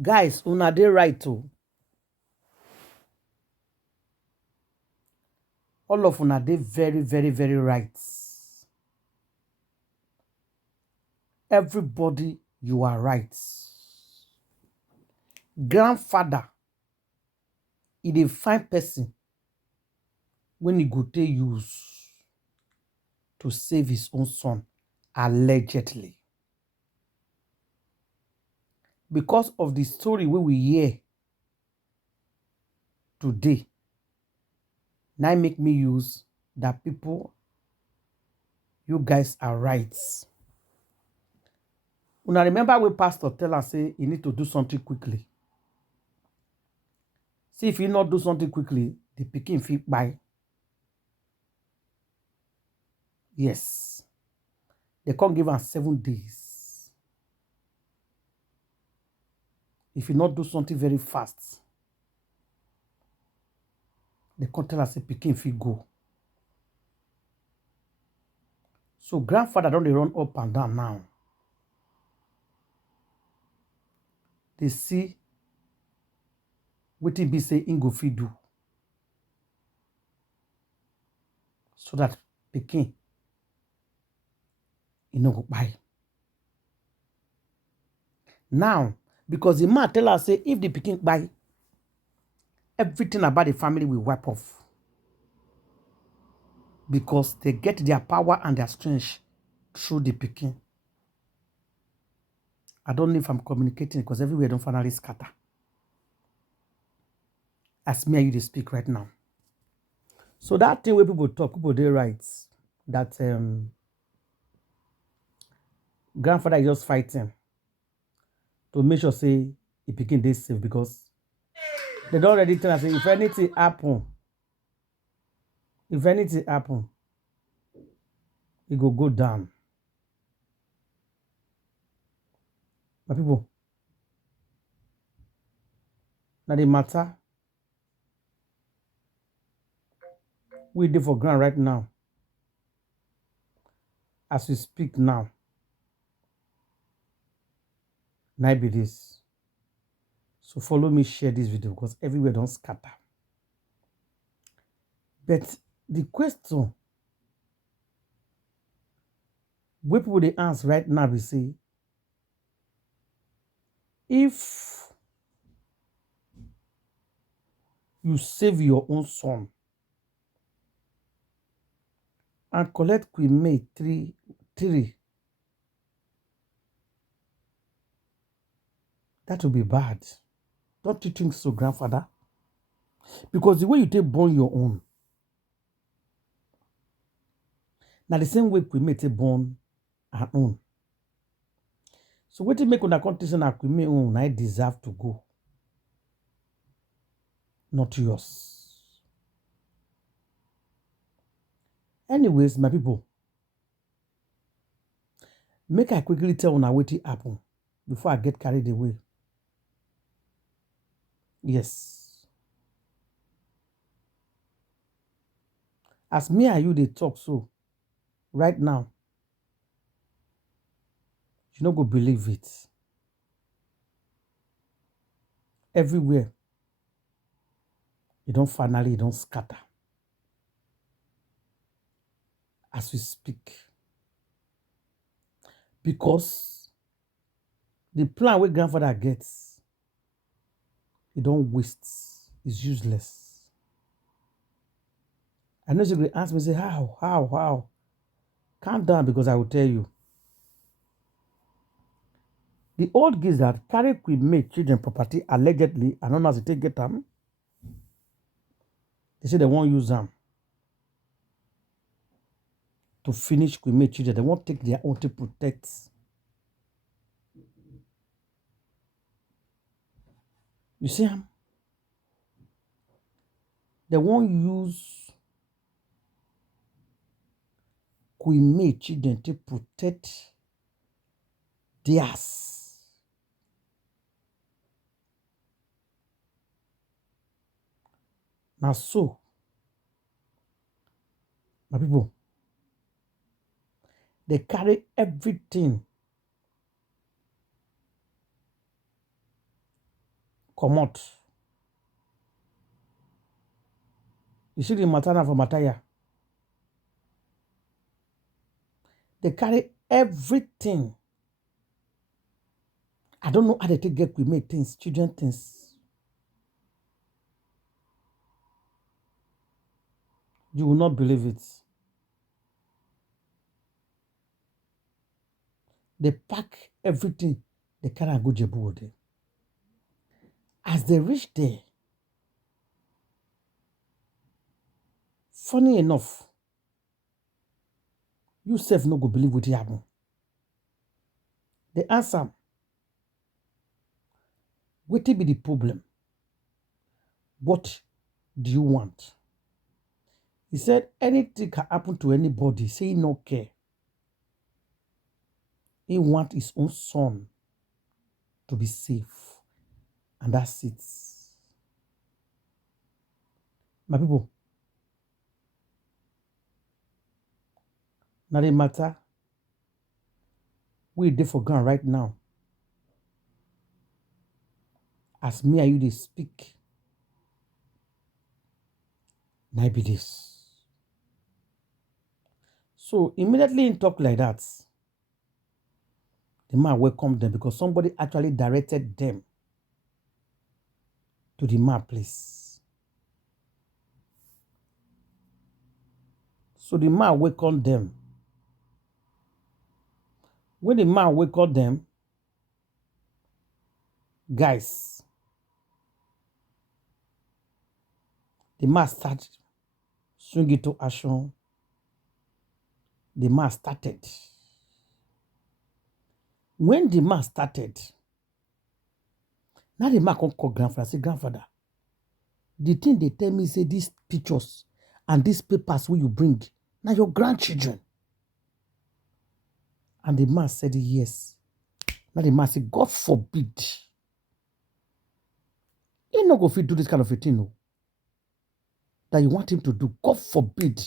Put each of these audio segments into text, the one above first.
Guys, una dey right too. All of una dey very, very, very right. Everybody, you are right. Grandfather, he dey find person when he go take use to save his own son, allegedly. Because of the story wey we hear today, now make me use that people, you guys are right. Una remember when pastor tell us say he need to do something quickly. See, if he not do something quickly, the pikin fit buy. Yes. They can't give us 7 days. If you not do something very fast, they can't tell us a pikin fit go. So grandfather don't they run up and down now. They see what he be say in go fit do. So that pikin, he no go buy. Now, because the man tell us say if the pikin buy, everything about the family will wipe off. Because they get their power and their strength through the pikin. I don't know if I'm communicating because everywhere don't finally scatter. As me and you they speak right now. So that thing where people talk, people they write that grandfather is just fighting to make sure say he pikin dey safe because they don't already tell us say if anything happen, it go down. My people, now the matter we dey for ground right now. As we speak now, now be this. So follow me, share this video because everywhere don't scatter. But the question where people they answer right now, we say, if you save your own son and collect Queen May three, that will be bad. Don't you think so, grandfather? Because the way you take born your own, now the same way Queen May take born her own. So what you make on a condition that Queen May own, I deserve to go, not yours. Anyways, my people, make I quickly tell on what happen before I get carried away. Yes. As me and you they talk so right now, you no go believe it. Everywhere, it don't scatter. As we speak. Because the plan where grandfather gets, it don't waste. It's useless. I know you're going to ask me, say, how? Calm down because I will tell you. The old gizzard carry Queen May children property allegedly, and known as they get them. They say they won't use them to finish Queen May children. They won't take their own to protect. You see them? They won't use Queen May children to protect theirs. Now so, my people, they carry everything come out. You see the matana for Mataya. They carry everything. I don't know how they take get make things, children things. You will not believe it. They pack everything. They carry and go Jebodi. As they reach there, funny enough, you self no go believe what happen. They answer, what be the problem? What do you want? He said, anything can happen to anybody. Say he no care. He want his own son to be safe. And that's it. My people, now the matter, we dey for ground right now. As me and you they speak, now be this. So immediately in talk like that, the man welcomed them because somebody actually directed them to the man place. So the man welcomed them. When the man welcomed them, guys, the man started swinging to action. The man started. When the man started, now the man come call grandfather. Say, grandfather, the thing they tell me say these pictures and these papers where you bring, now your grandchildren. And the man said yes. Now the man said, God forbid. He not go fit do this kind of a thing, no. That you want him to do. God forbid.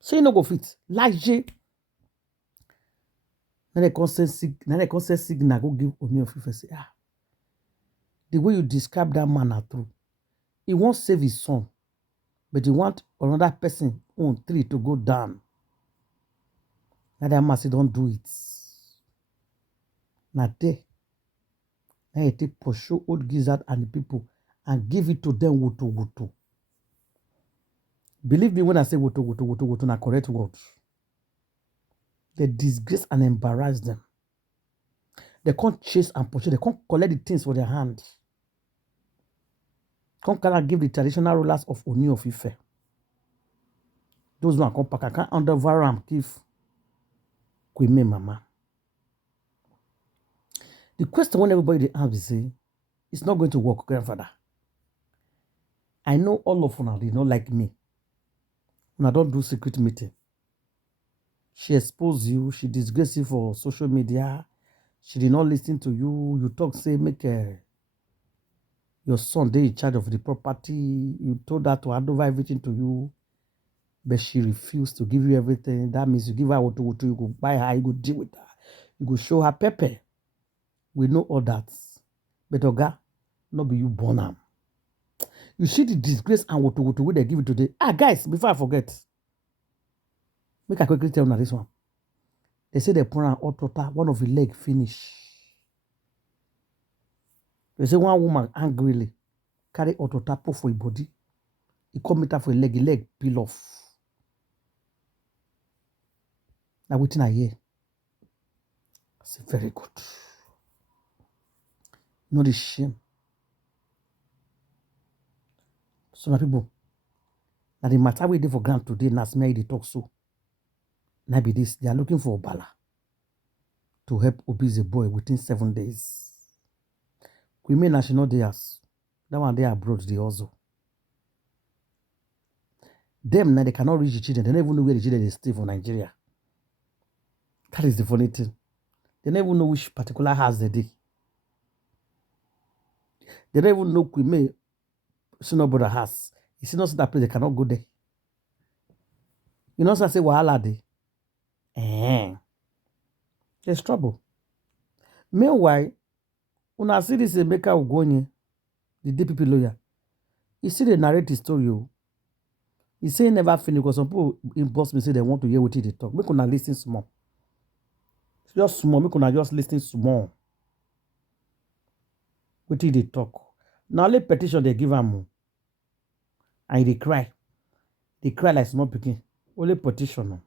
So he not go fit. Laje. Now they consent signal go give Ooni of Ife say, the way you describe that man are true. He won't save his son, but he want another person on tree to go down. Now that man say, don't do it. Now there, now you take pursue old gizzard and the people and give it to them wuto. Believe me when I say wuto na correct word. They disgrace and embarrass them. They can't chase and pursue. They can't collect the things for their hand. Can't give the traditional rulers of Ooni of Ife. Those who come back, I can't undervalue and give Queen Mama. The question when everybody they ask is say, it's not going to work, grandfather. I know all of you they don't like me. When I don't do secret meeting. She expose you, she disgrace you for social media. She did not listen to you. You talk, say, make your son they in charge of the property. You told her to hand over everything to you. But she refused to give you everything. That means you give her what you go buy her, you go deal with her. You go show her pepper. We know all that. But Oga, not be you born am. You see the disgrace and what they give you today. Guys, before I forget, make I quickly tell you this one. They say they put an autota, one of the leg finish. They say one woman angrily carry autota put for a body. He come meet her for a leg peel off. Now waiting I hear. I say very good. Not the shame. So my people, now the matter we did for grant today, now smell they talk so. Now be this, they are looking for a bala to help obese a boy within 7 days. Women national days. That one they abroad, they also. Them now they cannot reach the children. They don't even know where the children they stay for Nigeria. That is the funny thing. They don't even know which particular house they did. They don't even know Kwime sooner brother house. You see, not that place, they cannot go there. You know, so I say, wahala dey. There's trouble. Meanwhile, when I see this Emeka Ugonye, the DPP lawyer. He still dey narrate the story. Oh. He say he never finish because some people inbox me say they want to hear wetin dey talk. Make una lis ten small. Just small. Make una just lis ten small. Wetin dey talk. Na only petition they give am. And he dey cry. They cry like small pikin. Only petition. Oh.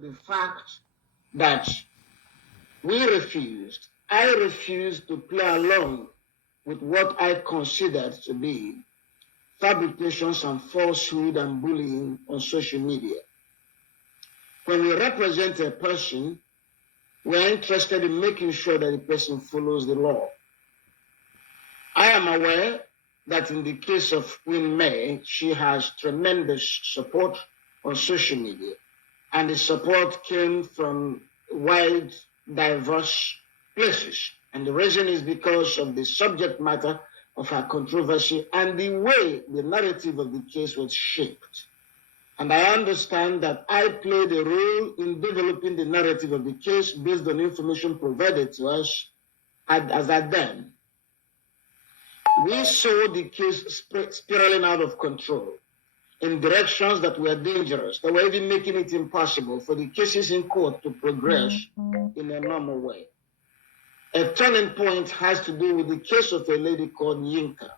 The fact that I refused to play along with what I considered to be fabrications and falsehood and bullying on social media. When we represent a person, we're interested in making sure that the person follows the law. I am aware that in the case of Queen May, she has tremendous support on social media. And the support came from wide, diverse places. And the reason is because of the subject matter of her controversy and the way the narrative of the case was shaped. And I understand that I played a role in developing the narrative of the case based on information provided to us as at then. We saw the case spiraling out of control in directions that were dangerous, that were even making it impossible for the cases in court to progress in a normal way. A turning point has to do with the case of a lady called Yinka.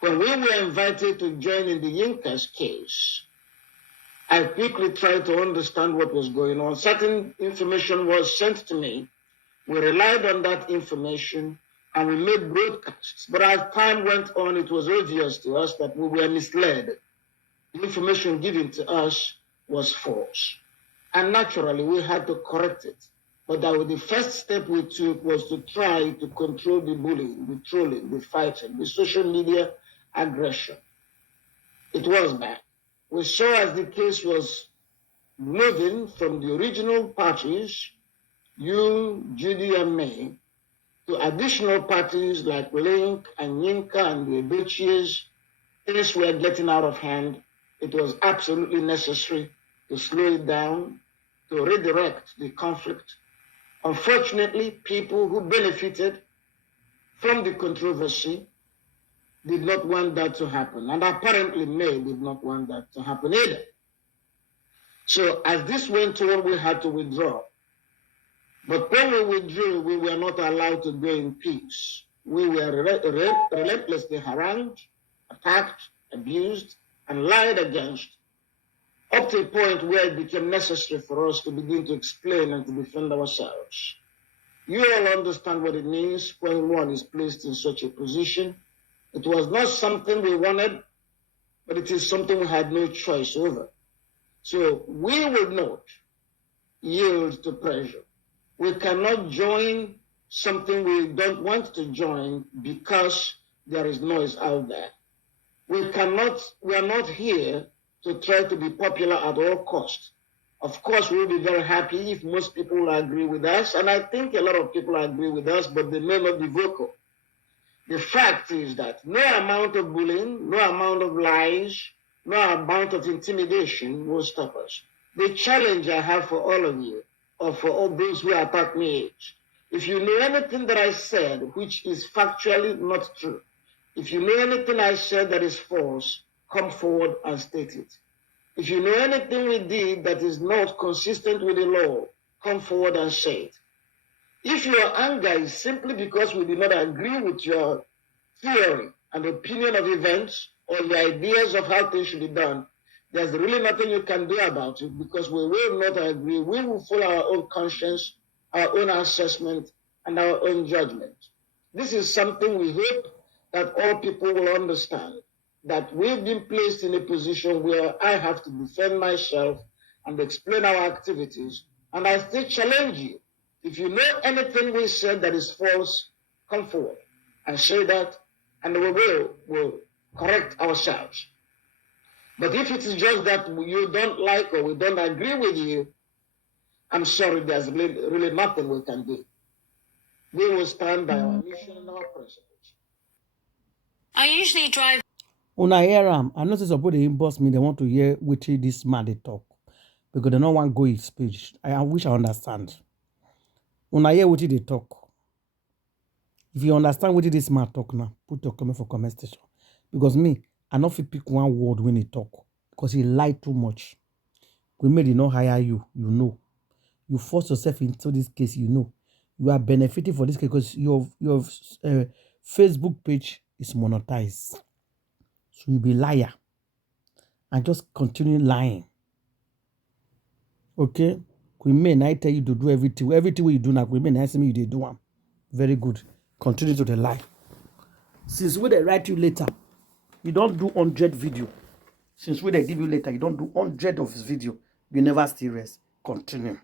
When we were invited to join in the Yinka's case, I quickly tried to understand what was going on. Certain information was sent to me. We relied on that information and we made broadcasts. But as time went on, it was obvious to us that we were misled. The information given to us was false. And naturally, we had to correct it. But the first step we took was to try to control the bullying, the trolling, the fighting, the social media aggression. It was bad. We saw as the case was moving from the original parties, Yule, Judy, and May, to additional parties like Link and Yinka and the edochies, things were getting out of hand. It was absolutely necessary to slow it down, to redirect the conflict. Unfortunately, people who benefited from the controversy did not want that to happen. And apparently May did not want that to happen either. So as this went on, we had to withdraw. But when we withdrew, we were not allowed to go in peace. We were relentlessly harangued, attacked, abused, and lied against, up to a point where it became necessary for us to begin to explain and to defend ourselves. You all understand what it means when one is placed in such a position. It was not something we wanted, but it is something we had no choice over. So we would not yield to pressure. We cannot join something we don't want to join because there is noise out there. We are not here to try to be popular at all costs. Of course, we'll be very happy if most people agree with us, and I think a lot of people agree with us, but they may not be vocal. The fact is that no amount of bullying, no amount of lies, no amount of intimidation will stop us. The challenge I have for all of you, or for all those who attack me, is if you know anything that I said which is factually not true, if you know anything I said that is false, come forward and state it. If you know anything we did that is not consistent with the law, come forward and say it. If your anger is simply because we did not agree with your theory and opinion of events or your ideas of how things should be done, there's really nothing you can do about it because we will not agree. We will follow our own conscience, our own assessment, and our own judgment. This is something we hope that all people will understand, that we've been placed in a position where I have to defend myself and explain our activities. And I still challenge you. If you know anything we said that is false, come forward and say that, and we will correct ourselves. But if it is just that you don't like or we don't agree with you, I'm sorry, there's really nothing we can do. We will stand by our mission and our principles. I usually drive. Una hear am. I know say some people dey inbox me, they want to hear wetin this man dey talk because they don't want go his page. I wish I understand. Una hear wetin dey talk. If you understand what this man talk now, put your comment for comment section. Because me, I not fit pick one word when he talk. Because he lie too much. We made not hire you, you know. You force yourself into this case, you know. You are benefiting for this case because your Facebook page is monetized. So you be liar and just continue lying. Okay? Queen May, I tell you to do everything. Everything what you do now, Queen May, I say me you dey do am. Very good. Continue to the lie. Since we they write you later, you don't do 100 video. Since we they give you later, you don't do 100 of his video. You never still rest. Continue.